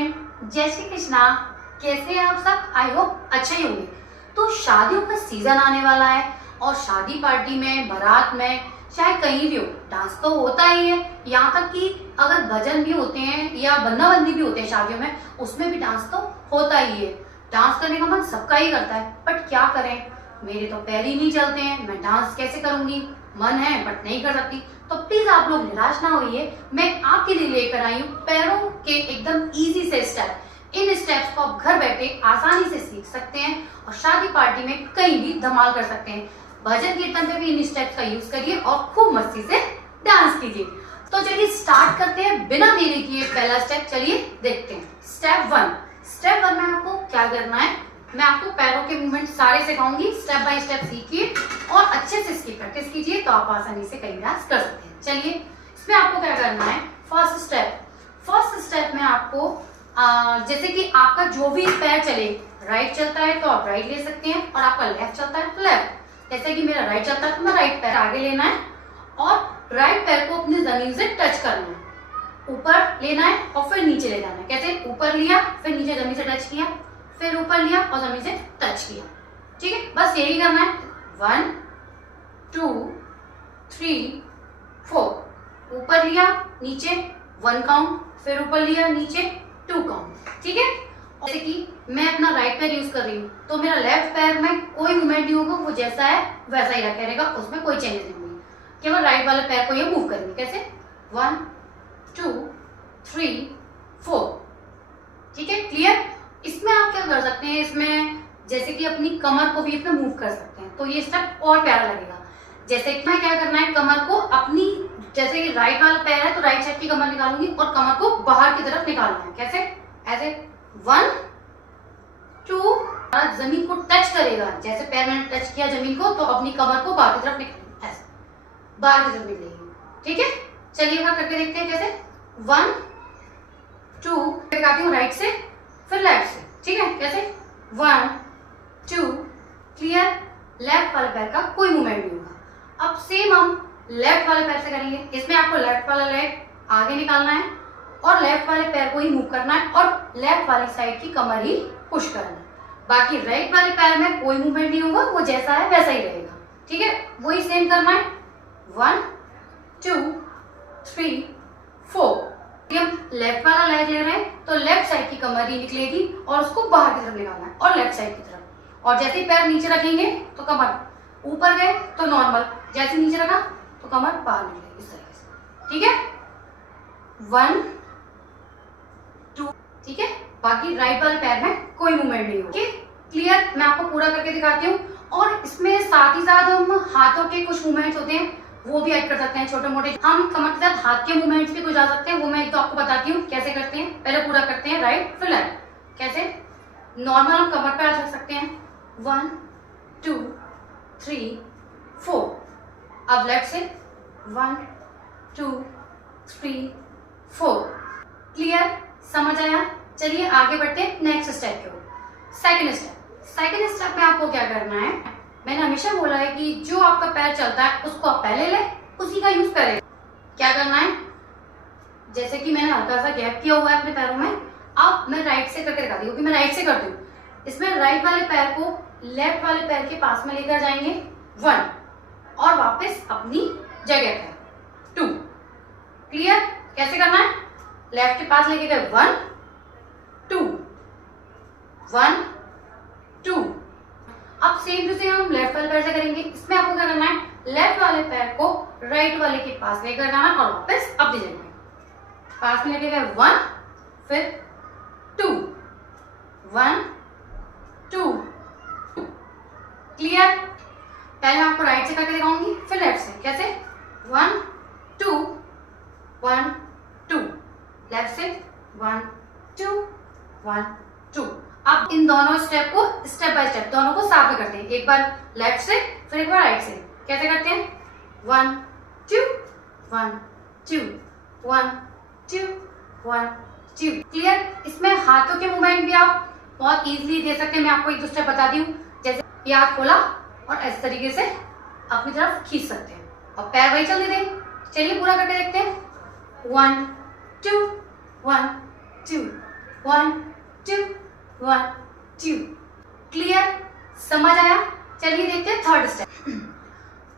Friend, जय श्री कृष्णा। कैसे हैं आप सब? आई होप अच्छे ही होंगे। तो शादियों का सीजन आने वाला है और शादी पार्टी में, बारात में, चाहे कहीं भी हो, डांस तो होता ही है। यहाँ तक कि अगर भजन भी होते हैं या बंदा बंदी भी होते हैं शादियों में, उसमें भी डांस तो होता ही है। डांस करने का मन सबका ही करता है, बट क्या करें, मेरे तो पैर ही नहीं चलते हैं, मैं डांस कैसे करूंगी। मन है बट नहीं कर सकती। तो प्लीज आप लोग निराश ना होइए, मैं आपके लिए लेकर आई हूँ पैरों के एकदम इजी से स्टेप। इन स्टेप्स को आप घर बैठे आसानी से सीख सकते हैं और शादी पार्टी में कहीं भी धमाल कर सकते हैं। भजन कीर्तन पे भी इन स्टेप्स का यूज करिए और खूब मस्ती से डांस कीजिए। तो चलिए स्टार्ट करते हैं बिना देरी किए। पहला स्टेप चलिए देखते हैं। स्टेप वन में आपको क्या करना है, मैं आपको पैरों के मूवमेंट सारे सिखाऊंगी। स्टेप बाय स्टेप सीखिए और अच्छे से इसकी प्रैक्टिस कीजिए तो आप आसानी से कहीं डांस कर सकते हैं। चलिए इसमें आपको क्या करना है। फर्स्ट स्टेप में आपको जैसे कि आपका जो भी पैर चले, राइट चलता है तो आप राइट ले सकते हैं और आपका लेफ्ट चलता है तो लेफ्ट। जैसे कि मेरा राइट चलता है तो मैं राइट पैर आगे लेना है और राइट पैर को अपनी जमीन से टच करना है, ऊपर लेना है और फिर नीचे ले जाना है। कैसे? ऊपर लिया, फिर नीचे जमीन से टच किया, फिर ऊपर लिया और जमीन से टच किया। ठीक है, बस यही करना है। 1 2 3 4। ऊपर लिया, नीचे 1 काउंट, फिर ऊपर लिया, नीचे 2 काउंट। ठीक है, जैसे कि मैं अपना राइट पैर यूज कर रही हूँ तो मेरा लेफ्ट पैर में कोई मूवमेंट नहीं होगा, वो जैसा है वैसा ही रखा रहेगा, उसमें कोई चेंजेस नहीं होंगे। केवल राइट वाले पैर को ये मूव करेंगे। कैसे? 1 2 3 4। ठीक है, क्लियर? इसमें आप क्या कर सकते हैं, इसमें जैसे कि अपनी कमर को भी अपने मूव कर सकते हैं तो ये स्टेप और प्यारा लगेगा। जैसे कि मैं क्या करना है, कमर को अपनी, जैसे कि राइट वाला पैर है तो राइट साइड की कमर निकालूंगी और कमर को बाहर की तरफ निकालना है। कैसे? ऐसे 1 2, जमीन को टच करेगा। जैसे पैर मैंने टच किया जमीन को तो अपनी कमर को बाहर की तरफ निकालूंगी, ऐसे बाहर की तरफ निकलेगी। ठीक है, चलिए वहां करके देखते हैं। कैसे? 1 2 दिखाती हूँ राइट से फिर लेफ्ट से। ठीक है, कैसे? 1 2। क्लियर? लेफ्ट वाले पैर का कोई मूवमेंट नहीं होगा। अब सेम हम लेफ्ट वाले पैर से करेंगे। इसमें आपको लेफ्ट वाला लेग आगे निकालना है और लेफ्ट वाले पैर को ही मूव करना है और लेफ्ट वाली साइड की कमर ही पुश करना है। बाकी राइट वाले पैर में कोई मूवमेंट नहीं होगा, वो जैसा है वैसा ही रहेगा। ठीक है, वही सेम करना है। 1 2 3 4। हम लेफ्ट वाला लेग ले रहे हैं तो लेफ्ट साइड की कमर ही निकलेगी और उसको बाहर की तरफ निकालना है और लेफ्ट साइड की तरफ। और जैसे ही पैर नीचे रखेंगे तो कमर ऊपर गए तो नॉर्मल, जैसे नीचे रखा तो कमर बाहर निकलेगी, इस तरीके से। ठीक है, 1 2। ठीक है, बाकी राइट वाले पैर में कोई मूवमेंट नहीं होगी। क्लियर? मैं आपको पूरा करके दिखाती हूँ और इसमें साथ ही साथ हम हाथों के कुछ मूवमेंट्स होते हैं वो भी ऐड कर सकते हैं, छोटे मोटे। हम कमर के साथ हाथ के मूवमेंट्स भी कुछ आ सकते हैं, वो मैं एक तो आपको बताती हूँ कैसे करते हैं। पहले पूरा करते हैं राइट फिर लेफ्ट। कैसे? नॉर्मल हम कमर पे आ सकते हैं 1 2 3 4। अब लेफ्ट से 1 2 3 4। क्लियर? समझ आया? चलिए आगे बढ़ते हैं नेक्स्ट स्टेप की ओर। सेकंड स्टेप में आपको क्या करना है, मैंने हमेशा बोला है कि जो आपका पैर चलता है उसको आप पहले ले, उसी का यूज करें। क्या करना है, जैसे कि मैंने हल्का सा गैप किया हुआ है अपने पैरों में, अब मैं राइट से करके दिखाती हूँ कि मैं राइट से करती हूँ। इसमें राइट वाले पैर को लेफ्ट वाले पैर के पास में लेकर जाएंगे 1 और वापस अपनी जगह पर 2। क्लियर? कैसे करना है? लेफ्ट के पास लेके गए 1 2 1 2। अब सेम टू सेम हम लेफ्ट वाले पैर से करेंगे। इसमें आपको क्या करना है, लेफ्ट वाले पैर को राइट वाले के पास लेकर जाना और वापस अपनी जगह पास में लेके गए 1 फिर 2 1 2। क्लियर? पहले मैं आपको राइट से करके दिखाऊंगी फिर लेफ्ट से। कैसे? 1 2 1 2। लेफ्ट से 1 2 1 2। अब इन दोनों स्टेप को स्टेप बाय स्टेप दोनों को साथ में करते हैं। एक बार लेफ्ट से फिर एक बार राइट से। कैसे करते हैं? 1 2 1 2 1 2 1 2। क्लियर? इसमें हाथों के मूवमेंट भी आप बहुत इजीली दे सकते हैं। मैं आपको एक दो स्टेप बताती हूँ। जैसे ये हाथ खोला और इस तरीके से अपनी तरफ खींच सकते हैं और पैर वही चलने दें। चलिए पूरा करके देखते हैं। 1 2 1 2 1 2 1 2। क्लियर? समझ आया? चलिए देखते हैं थर्ड स्टेप।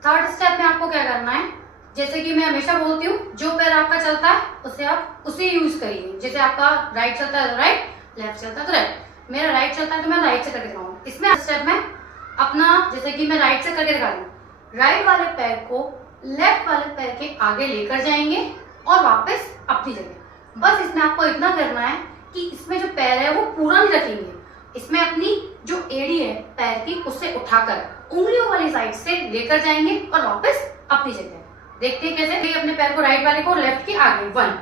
थर्ड स्टेप में आपको क्या करना है, जैसे कि मैं हमेशा बोलती हूँ, जो पैर आपका चलता है उसे आप उसे यूज करिए। जैसे आपका राइट चलता है तो राइट, लेफ्ट चलता है तो लेफ्ट। मेरा राइट चलता है तो मैं राइट से करके दिखाऊंगा। इसमें स्टेप में अपना, जैसे कि मैं राइट से करके दिखा रही हूँ, राइट वाले पैर को लेफ्ट वाले पैर के आगे लेकर जाएंगे और वापस अपनी जगह। बस इसमें आपको इतना करना है कि इसमें जो पैर है वो पूरा नहीं रखेंगे, इसमें अपनी जो एड़ी है पैर की उसे उठाकर उंगलियों वाली साइड से लेकर जाएंगे और वापस अपनी जगह। देखते हैं कैसे। अपने पैर को राइट वाले को लेफ्ट के आगे 1,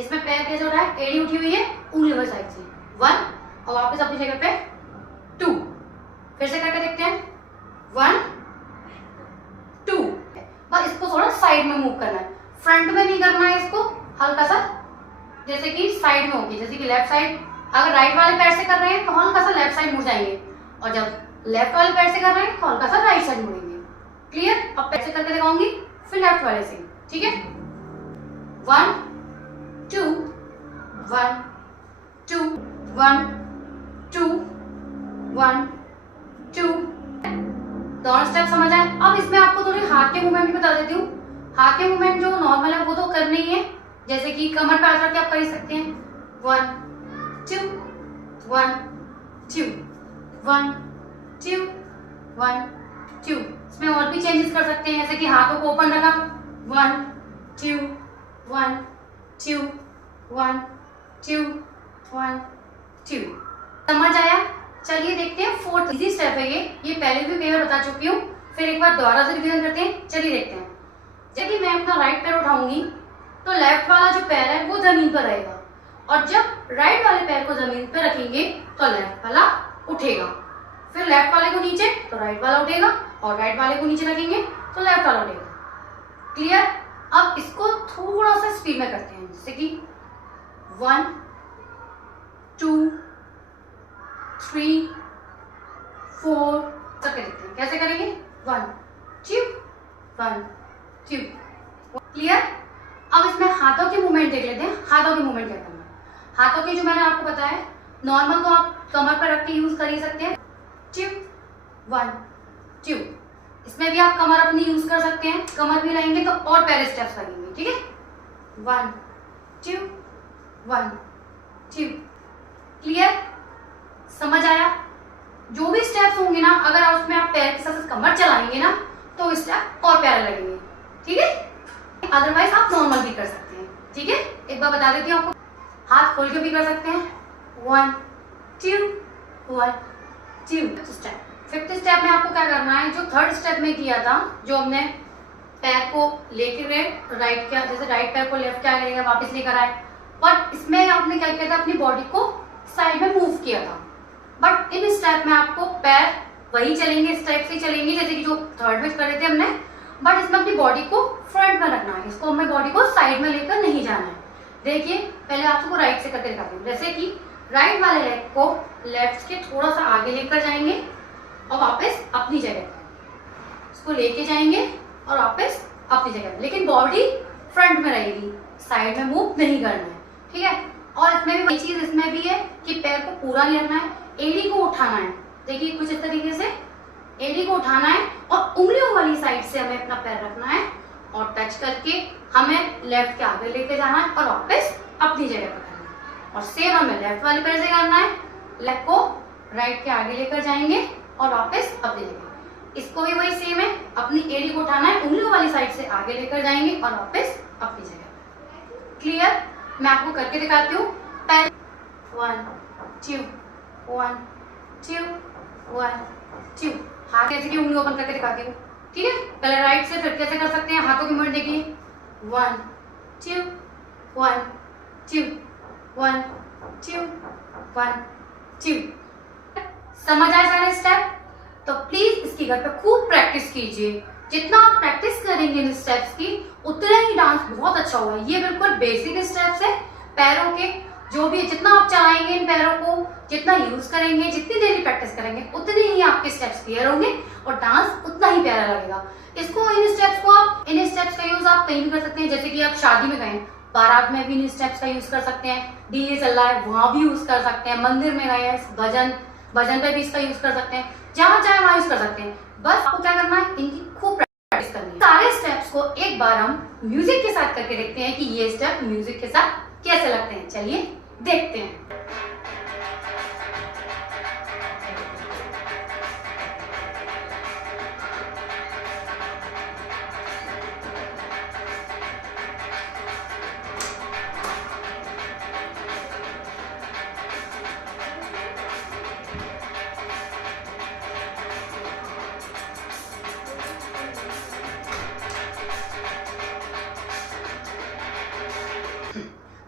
इसमें पैर कैसे हो रहा है, एड़ी उठी हुई है उंगलियों वाली साइड से 1 और वापस अपनी जगह पे 2। फिर से करके देखते हैं 1 2। बस इसको थोड़ा साइड में मूव करना है, फ्रंट में नहीं करना है इसको, हल्का सा जैसे कि साइड में होगी। जैसे कि लेफ्ट साइड अगर राइट वाले पैर से कर रहे हैं तो हल्का सा लेफ्ट साइड मुड़ जाएंगे, और जब लेफ्ट वाले पैर से कर रहे हैं तो हल्का सा राइट साइड मुड़ेंगे। क्लियर? अब पैर से करके दिखाऊंगी, फिर लेफ्ट वाले से। ठीक है? 1 2 1 2 1 2 1 2। दोनों स्टेप समझ आए? अब इसमें आपको थोड़ी हाथ के मूवमेंट बता देती हूँ। हाथ के मूवमेंट जो नॉर्मल है वो तो करने ही है, जैसे कि कमर पे हाथ रख के आप कर ही सकते हैं 1 2 1 2 1 2 1 2। इसमें और भी चेंजेस कर सकते हैं, जैसे कि हाथों को ओपन रखा 1 2 1 2 1 2 1 2। समझ आया? चलिए देखते हैं फोर्थ इजी स्टेप है ये पहले भी मैं बता चुकी हूँ, फिर एक बार दोबारा से रिवीजन करते हैं। चलिए देखते हैं। जब कि मैं अपना राइट पैर उठाऊंगी तो लेफ्ट वाला जो पैर है वो जमीन पर रहेगा, और जब राइट वाले पैर को जमीन पर रखेंगे तो लेफ्ट वाला उठेगा। फिर लेफ्ट वाले को नीचे तो राइट वाला उठेगा, और राइट वाले को नीचे रखेंगे तो लेफ्ट वाला उठेगा। क्लियर? अब इसको थोड़ा सा स्पीड में करते हैं, जैसे कि 1 2 3 4 सब कर देखते हैं कैसे करेंगे। 1 2 1 2। क्लियर? अब इसमें हाथों की मूवमेंट देख लेते हैं। हाथों की मूवमेंट क्या करना है। हाथों की जो मैंने आपको बताया, नॉर्मल तो आप कमर पर रख के यूज कर ही सकते हैं 2 1 2। इसमें भी आप कमर अपनी यूज कर सकते हैं, कमर भी लाएंगे तो और पहले स्टेप्स लगेंगे। ठीक है? 1 2 1 2। क्लियर? समझ आया? जो भी स्टेप्स होंगे ना, अगर उसमें आप पैर के साथ कमर चलाएंगे ना तो स्टेप और प्यारे लगेंगे। ठीक है? अदरवाइज आप नॉर्मल भी कर सकते हैं। ठीक है? एक बार बता देती हूँ आपको, हाथ खोल के भी कर सकते हैं 1 2 1 2 स्टेप। फिफ्थ स्टेप में आपको क्या करना है, जो थर्ड स्टेप में किया था, जो हमने पैर को लेके गए राइट के, जैसे राइट पैर को लेफ्ट के आगे लेकर वापस लेकर आए, बट इसमें आपने क्या किया था, अपनी बॉडी को साइड में मूव किया था। बट इन स्टेप में आपको पैर वही चलेंगे, स्टेप से चलेंगे जैसे कि जो थर्ड में कर रहे थे हमने, बट इसमें अपनी बॉडी को फ्रंट में रखना है। इसको हमें बॉडी को साइड में लेकर नहीं जाना है। देखिए पहले आपको राइट से करके दिखाती हूँ। जैसे कि राइट वाले लेग को लेफ्ट के थोड़ा सा आगे लेकर जाएंगे और वापस अपनी जगह पर इसको लेके जाएंगे और वापस अपनी जगह पर, लेकिन बॉडी फ्रंट में रहेगी, साइड में मूव नहीं करना है। ठीक है? और इसमें भी वही चीज इसमें भी है कि पैर को पूरा नहीं रखना है, एड़ी को उठाना है। देखिए कुछ इस तरीके से एड़ी को उठाना है और उंगलियों वाली साइड से हमें अपना पैर रखना है और टच करके हमें लेफ्ट के आगे लेके जाना है और वापस अपनी जगह पर करना है। और सेम हमें लेफ्ट वाले पैर से करना है, लेग को राइट के आगे लेकर जाएंगे और वापस अपनी जगह। इसको भी वही सेम है, अपनी एड़ी को उठाना है, उंगलियों वाली साइड से आगे लेकर जाएंगे और वापस अपनी जगह। क्लियर? मैं आपको करके दिखाती हूँ। पहले 1 2 1 2 1 2। हाथ कैसे की उंगली ओपन करके दिखाती हूँ। ठीक है? पहले राइट से, फिर कैसे कर सकते हैं, हाथों की मूवमेंट देखिए 1 2 1 2 1 2 1 2। समझ आए सारे स्टेप? तो प्लीज इसकी घर पे खूब प्रैक्टिस कीजिए। जितना आप प्रैक्टिस करेंगे इन स्टेप्स की, उतना ही डांस बहुत अच्छा होगा। ये बिल्कुल बेसिक स्टेप्स है पैरों के, जो भी जितना आप चलाएंगे इन पैरों को, जितना यूज करेंगे, जितनी देर प्रैक्टिस करेंगे, उतने ही आपके स्टेप्स क्लियर होंगे और डांस उतना ही प्यारा लगेगा। इन स्टेप्स का यूज आप कहीं भी कर सकते हैं। जैसे कि आप शादी में गए बारात में भी इन स्टेप्स का यूज कर सकते हैं, डीजे चल रहा है वहां भी यूज कर सकते हैं, मंदिर में गए हैं भजन भजन पे भी इसका यूज कर सकते हैं, जहां चाहे वहां यूज कर सकते हैं। बस आपको क्या करना है, इनकी खूब प्रैक्टिस करनी है। सारे स्टेप्स को एक बार हम म्यूजिक के साथ करके देखते हैं कि ये स्टेप म्यूजिक के साथ कैसे लगते हैं। चलिए देखते हैं।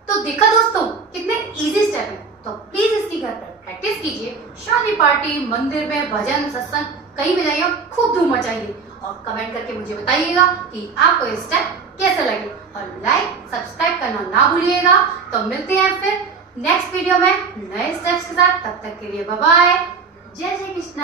तो देखा दोस्तों कितने इजी स्टेप है। तो प्लीज इसकी घर पर प्रैक्टिस कीजिए। शादी पार्टी मंदिर में भजन सत्संग कहीं भी जाइए खूब धूम मचाइए और कमेंट करके मुझे बताइएगा कि आपको ये स्टेप कैसे लगे और लाइक सब्सक्राइब करना ना भूलिएगा। तो मिलते हैं फिर नेक्स्ट वीडियो में नए स्टेप्स के साथ। तब तक के लिए बाय बाय। जय श्री कृष्णा।